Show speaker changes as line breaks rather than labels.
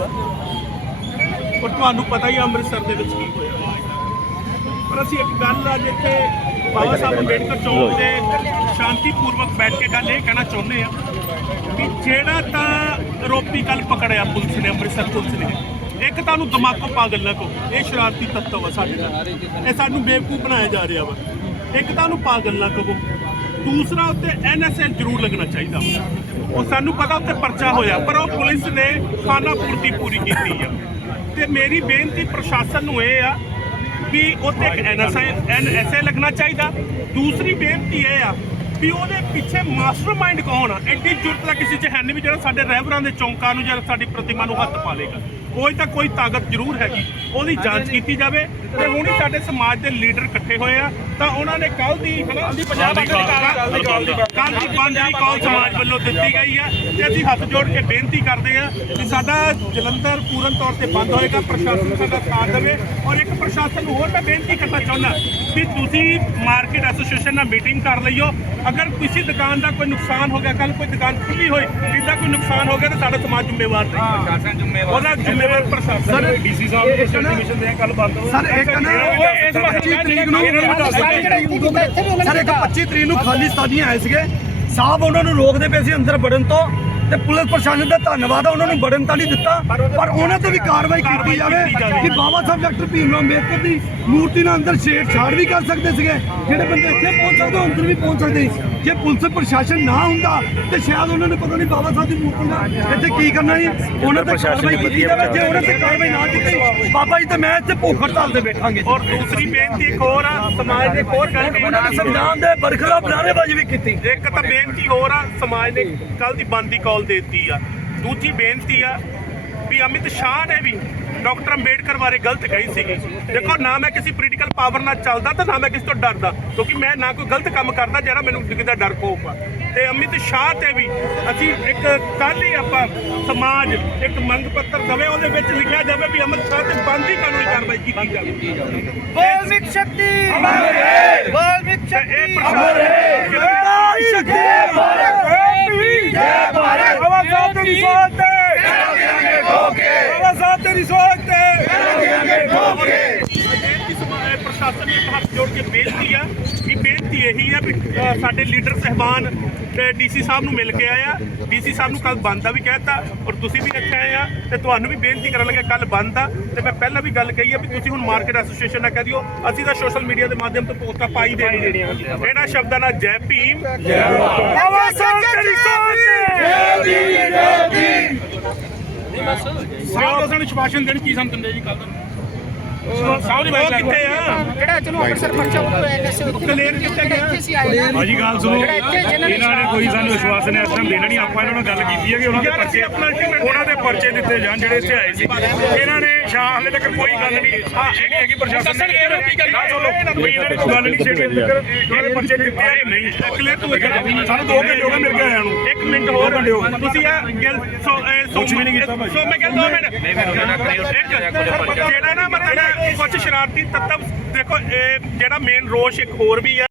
ਵਾ ਔਰ ਤੁਹਾਨੂੰ ਪਤਾ ਹੀ ਅੰਮ੍ਰਿਤਸਰ ਦੇ ਵਿੱਚ ਕੀ ਹੋਇਆ। ਪਰ ਅਸੀਂ ਇੱਕ ਗੱਲ ਅੱਜ ਇੱਥੇ ਬਾਬਾ ਸਾਹਿਬ ਅੰਬੇਡਕਰ ਚੌਂਕ ਤੇ ਸ਼ਾਂਤੀਪੂਰਵਕ ਬੈਠ ਕੇ ਗੱਲ ਇਹ ਕਹਿਣਾ ਚਾਹੁੰਦੇ ਆ ਕਿ ਜਿਹੜਾ ਤਾਂ ਆਰੋਪੀ ਕੱਲ ਪਕੜਿਆ ਪੁਲਿਸ ਨੇ, ਅੰਮ੍ਰਿਤਸਰ ਪੁਲਿਸ ਨੇ, ਇੱਕ ਤੁਹਾਨੂੰ ਉਹਨੂੰ ਦਿਮਾਗੋਂ ਪਾਗਲ ਨਾ ਕੋ ਇਹ ਸ਼ਰਾਰਤੀ ਤੱਤਵ ਆ ਸਾਡੇ ਨਾਲ। ਇਹ ਸਾਨੂੰ ਬੇਵਕੂਫ ਬਣਾਇਆ ਜਾ ਰਿਹਾ ਵਾ। ਇੱਕ ਤਾਂ ਉਹਨੂੰ ਪਾਗਲ ਨਾ ਕਹੋ। ਦੂਸਰਾ ਉੱਤੇ ਐਨਐਸਏ ਜ਼ਰੂਰ ਲੱਗਣਾ ਚਾਹੀਦਾ। ਉਹ ਸਾਨੂੰ ਪਤਾ ਉੱਤੇ ਪਰਚਾ ਹੋਇਆ, ਪਰ ਉਹ ਪੁਲਿਸ ਨੇ ਖਾਨਾ ਪੂਰਤੀ ਪੂਰੀ ਕੀਤੀ ਆ। ਤੇ ਮੇਰੀ ਬੇਨਤੀ ਪ੍ਰਸ਼ਾਸਨ ਨੂੰ ਇਹ ਆ ਵੀ ਉੱਤੇ ਇੱਕ ਐਨਐਸਏ ਐਨਐਸਏ ਲੱਗਣਾ ਚਾਹੀਦਾ। ਦੂਸਰੀ ਬੇਨਤੀ ਇਹ ਆ ਵੀ ਉਹਦੇ ਪਿੱਛੇ ਮਾਸਟਰਮਾਈਂਡ ਕੌਣ ਆ? ਐਡੀ ਜ਼ਰੂਰਤ ਤਾਂ ਕਿਸੇ 'ਚ ਹੈ ਨਹੀਂ ਵੀ ਜਿਹੜਾ ਸਾਡੇ ਰਹਿਬਰਾਂ ਦੇ ਚੌਂਕਾਂ ਨੂੰ ਜਾਂ ਸਾਡੀ ਪ੍ਰਤਿਮਾ ਨੂੰ ਹੱਥ ਪਾ ਲੇਗਾ। ਕੋਈ ਤਾਂ ਕੋਈ ਤਾਕਤ ਜ਼ਰੂਰ ਹੈਗੀ ਉਹਦੀ ਜਾਂਚ ਕੀਤੀ ਜਾਵੇ ਤੇ ਹੁਣ ਹੀ ਸਾਡੇ ਸਮਾਜ ਦੇ ਲੀਡਰ ਇਕੱਠੇ ਹੋਏ ਆ ਤਾਂ ਉਹਨਾਂ ਨੇ ਕੱਲ ਦੀ ਕੱਲ ਦੀ ਪੰਜਾਬ ਦੀ ਕੱਲ ਦੀ ਕੱਲ ਦੀ ਬੰਦ ਦੀ ਕਾਲ ਸਮਾਜ ਵੱਲੋਂ ਦਿੱਤੀ ਗਈ ਆ ਤੇ ਅਸੀਂ ਹੱਥ ਜੋੜ ਕੇ ਬੇਨਤੀ ਕਰਦੇ ਆ ਕਿ ਸਾਡਾ ਜਲੰਧਰ ਪੂਰਨ ਤੌਰ ਤੇ ਬੰਦ ਹੋਏਗਾ ਪ੍ਰਸ਼ਾਸਨ ਸਾਡਾ ਸਾਥ ਦੇਵੇ ਔਰ ਇੱਕ ਪ੍ਰਸ਼ਾਸਨ ਨੂੰ ਹੋਰ ਮੈਂ ਬੇਨਤੀ ਕਰਨਾ ਚਾਹੁੰਦਾ ਵੀ ਤੁਸੀਂ ਮਾਰਕੀਟ ਐਸੋਸੀਏਸ਼ਨ ਨਾਲ ਮੀਟਿੰਗ ਕਰ ਲਈਓ। ਅਗਰ ਕਿਸੇ ਦੁਕਾਨ ਦਾ ਕੋਈ ਨੁਕਸਾਨ ਹੋ ਗਿਆ ਕੱਲ ਕੋਈ ਦੁਕਾਨ ਖੁੱਲੀ ਹੋਈ ਕਿੰਦਾ ਕੋਈ ਨੁਕਸਾਨ ਹੋ ਗਿਆ ਤਾਂ ਸਾਡਾ ਸਮਾਜ ਜ਼ਿੰਮੇਵਾਰ ਨਹੀਂ।
ਪ੍ਰਸ਼ਾਸਨ ਜ਼ਿੰਮੇਵਾਰ
ਉਹਦਾ ਜ਼ਿੰਮੇਵਾਰ ਪ੍ਰਸ਼ਾਸਨ ਡੀਸੀ ਸਾਹਿਬ ਨੂੰ ਸਰਟੀਫਿਕੇਸ਼ਨ ਦੇ ਕੱਲ ਬੰਦ ਹੋ
ਸਰ ਇੱਕ ਨਾ
ਉਹ ਇਸ ਵਕਤ
25 ਤਰੀਕ ਨੂੰ
ਇਹਨਾਂ ਨੂੰ ਦੱਸ ਦਿਓ।
ਸਰ ਇੱਕ 25 ਤਰੀਕ ਨੂੰ ਖਾਲੀ ਸਤਾਦੀਆਂ ਆਏ ਸੀਗੇ। ਸਾਹਿਬ ਉਹਨਾਂ ਨੂੰ ਰੋਕਦੇ ਪਏ ਸੀ ਅੰਦਰ ਵੜਨ ਤੋਂ ਤੇ ਪੁਲਿਸ ਪ੍ਰਸ਼ਾਸਨ ਦਾ ਧੰਨਵਾਦ ਆ ਉਹਨਾਂ ਨੂੰ ਵੜਨ ਤਾਂ ਨਹੀਂ ਦਿੱਤਾ। ਪਰ ਉਹਨਾਂ ਤੇ ਵੀ ਕਾਰਵਾਈ ਕੀਤੀ ਜਾਵੇ ਕਿ ਬਾਬਾ ਸਾਹਿਬ ਡਾਕਟਰ ਭੀਮ ਰਾਓ ਅੰਬੇਦਕਰ ਦੀ ਮੂਰਤੀ ਨਾਲ ਅੰਦਰ ਛੇੜਛਾੜ ਵੀ ਕਰ ਸਕਦੇ ਸੀਗੇ। ਜਿਹੜੇ ਬੰਦੇ ਇੱਥੇ ਪਹੁੰਚ ਸਕਦੇ ਉਹ ਅੰਦਰ ਵੀ ਪਹੁੰਚ ਸਕਦੇ। ਸੀ ਜੇ ਪੁਲਿਸ ਪ੍ਰਸ਼ਾਸਨ ਨਾ ਹੁੰਦਾ ਤੇ ਸ਼ਾਇਦ ਉਹਨਾਂ ਨੂੰ ਪਤਾ ਨਹੀਂ ਬਾਬਾ ਸਾਹਿਬ ਦੀ ਮੂਰਤੀ ਨਾਲ ਇੱਥੇ ਕੀ ਕਰਨਾ ਸੀ। ਉਹਨਾਂ ਤੇ ਕਾਰਵਾਈ ਕੀਤੀ ਜਾਵੇ ਜੇ ਉਹਨਾਂ ਤੇ ਕਾਰਵਾਈ ਨਾ ਕੀਤੀ ਬਾਬਾ ਜੀ ਤੇ ਮੈਂ ਇੱਥੇ ਭੁੱਖ ਹੜਤਾਲ ਤੇ ਬੈਠਾਂਗੇ।
ਔਰ ਦੂਸਰੀ ਬੇਨਤੀ ਇੱਕ ਹੋਰ ਆ ਸਮਾਜ ਦੇ ਇੱਕ ਹੋਰ ਗੱਲ
ਉਹਨਾਂ ਨੇ ਸੰਵਿਧਾਨ ਦੇ ਬਰਖਲਾਫ ਨਾਅਰੇਬਾਜ਼ੀ ਵੀ ਕੀਤੀ।
ਇੱਕ ਤਾਂ ਬੇਨਤੀ ਹੋਰ ਆ ਸਮਾਜ ਨੇ ਕੱਲ ਦੀ ਬੰਦ ਦੀ ਕਾਲ ਦੇ ਦਿੱਤੀ ਆ। ਦੂਜੀ ਬੇਨਤੀ ਆ ਵੀ ਅਮਿਤ ਸ਼ਾਹ ਨੇ ਵੀ ਡਾਕਟਰ ਅੰਬੇਡਕਰ ਬਾਰੇ ਗਲਤ ਕਹੀ ਸੀਗੀ। ਦੇਖੋ ਨਾ ਮੈਂ ਕਿਸੇ ਪੋਲੀਟੀਕਲ ਪਾਵਰ ਨਾਲ ਚੱਲਦਾ ਤੇ ਨਾ ਮੈਂ ਕਿਸੇ ਤੋਂ ਡਰਦਾ ਕਿਉਂਕਿ ਮੈਂ ਨਾ ਕੋਈ ਗਲਤ ਕੰਮ ਕਰਦਾ ਜਿਹੜਾ ਮੈਨੂੰ ਕਿਸੇ ਦਾ ਡਰ ਪਊਗਾ ਤੇ ਅਮਿਤ ਸ਼ਾਹ ਤੇ ਵੀ ਅਸੀਂ ਇੱਕ ਕੱਲ ਹੀ ਆਪਾਂ ਸਮਾਜ ਇੱਕ ਮੰਗ ਪੱਤਰ ਦਵੇ ਉਹਦੇ ਵਿੱਚ ਲਿਖਿਆ ਜਾਵੇ ਵੀ ਅਮਿਤ ਸ਼ਾਹ ਤੇ ਬੰਦ ਕਾਨੂੰਨੀ ਕਾਰਵਾਈ ਕੀਤੀ ਜਾਵੇ।
ਵਾਲਮੀਕ ਸ਼ਕਤੀ! ਵਾਲਮੀਕ
ਤੇ ਇਹ
ਸ਼ਕਤੀ!
ਪ੍ਰਸ਼ਾਸਨ
ਸ਼ਕਤੀ
ਜੈ ਭਾਰਤ! ਬਾਬਾ ਸਾਹਿਬ ਤੇਰੀ ਬਾਬਾ
ਪ੍ਰਸ਼ਾਸਨ ਨੂੰ ਹੱਥ ਜੋੜ ਕੇ ਬੇਨਤੀ ਆ ਕਿ ਬੇਨਤੀ ਇਹੀ ਆ ਵੀ ਸਾਡੇ ਲੀਡਰ ਸਹਿਬਾਨ ਤੇ ਡੀਸੀ ਸਾਹਿਬ ਨੂੰ ਮਿਲ ਕੇ ਆਏ ਆ ਡੀਸੀ ਸਾਹਿਬ ਨੂੰ ਕੱਲ ਬੰਦ ਦਾ ਵੀ ਕਹਿਤਾ ਔਰ ਤੁਸੀਂ ਵੀ ਇੱਥੇ ਆਏ ਆ ਤੇ ਤੁਹਾਨੂੰ ਵੀ ਬੇਨਤੀ ਕਰਨ ਲੱਗੇ ਕੱਲ ਬੰਦ ਆ। ਤੇ ਮੈਂ ਪਹਿਲਾਂ ਵੀ ਗੱਲ ਕਹੀ ਆ ਵੀ ਤੁਸੀਂ ਹੁਣ ਮਾਰਕੀਟ ਐਸੋਸੀਏਸ਼ਨ ਨਾਲ ਕਹਿ ਦਿਓ ਅਸੀਂ ਤਾਂ ਸੋਸ਼ਲ ਮੀਡੀਆ ਦੇ ਮਾਧਿਅਮ ਤੋਂ ਪੋਸਟਾਂ ਪਾਈ ਦੇਣੀਆਂ ਇਹਨਾਂ ਸ਼ਬਦਾਂ ਨਾਲ ਜੈ ਭੀਮ।
ਬਾਬਾ ਸਾਹਿਬ ਤੇਰੀ ਸੋਚ ਤੇ।
ਸਾਹਿਬ ਸਾਨੂੰ ਸ਼ਵਾਸ਼ਨ ਦੇਣ ਕੀ ਸਾਨੂੰ ਦਿੰਦੇ ਜੀ ਕੱਲ ਸਾਹਿਬ ਦੀ ਬਾਤ ਕਿੱਥੇ ਆ?
ਜਿਹੜਾ ਚਲੋ ਅੰਮ੍ਰਿਤਸਰ ਪਰਚਾ ਉਹ ਐਨਐਸਏ
ਕਲੀਅਰ ਕਿੱਥੇ ਗਿਆ।
ਇੱਥੇ ਸੀ ਆਏ ਨਾ
ਭਾਜੀ ਗੱਲ ਸੁਣੋ।
ਜਿਹੜਾ ਇੱਥੇ ਜਿਹਨਾਂ ਨੇ
ਇਹਨਾਂ ਨੇ ਕੋਈ ਸਾਨੂੰ ਵਿਸ਼ਵਾਸ ਨਹੀਂ ਇਸ ਟਾਈਮ ਦੇਣਾ ਨਹੀਂ ਆਪਾਂ ਇਹਨਾਂ ਨਾਲ ਗੱਲ ਕੀਤੀ ਹੈ ਕਿ ਉਹਨਾਂ ਦੇ ਪਰਚੇ ਉਹਨਾਂ ਦੇ ਪਰਚੇ ਦਿੱਤੇ ਜਾਣ ਜਿਹੜੇ ਇੱਥੇ ਆਏ ਸੀ। ਇਹਨਾਂ ਨੇ ਸ਼ਾਹ ਹਲੇ ਤੱਕ ਕੋਈ ਗੱਲ ਨਹੀਂ। ਹਾਂ ਇਹ ਹੈਗੀ ਪ੍ਰਸ਼ਾਸਨ ਨੇ ਕੀ ਗੱਲ ਨਾ ਸੁਣੋ ਕੋਈ ਇਹਨਾਂ ਨੇ ਕੋਈ ਗੱਲ ਨਹੀਂ ਛੇੜੀ ਤੱਕ ਉਹਨਾਂ ਦੇ ਪਰਚੇ ਦਿੱਤੇ ਆ। ਨਹੀਂ।
ਕਲੀਅਰ ਤੂੰ ਇੱਕ
ਸਾਨੂੰ ਦੋ ਘੰਟੇ ਹੋ ਗਏ ਮਿਲ ਕੇ ਆਇਆ ਨੂੰ।
ਇੱਕ ਮਿੰਟ ਹੋਰ। ਤੁਸੀਂ ਆ ਗੱਲ ਸੋ ਇਹ ਸੋ
ਕੁਛ ਵੀ ਨਹੀਂ ਕੀਤਾ ਭਾਈ।
ਸੋ ਮੈਂ ਕਹਿੰਦਾ ਦੋ ਮਿੰਟ। ਇੱਕ ਜਿਹੜਾ ਨਾ ਮਤਲਬ ਕੁਝ ਸ਼ਰਾਰਤੀ ਤੱਤਵ ਦੇਖੋ ਇਹ ਜਿਹੜਾ ਮੇਨ ਰੋਸ਼ ਇੱਕ ਹੋਰ ਵੀ ਆ।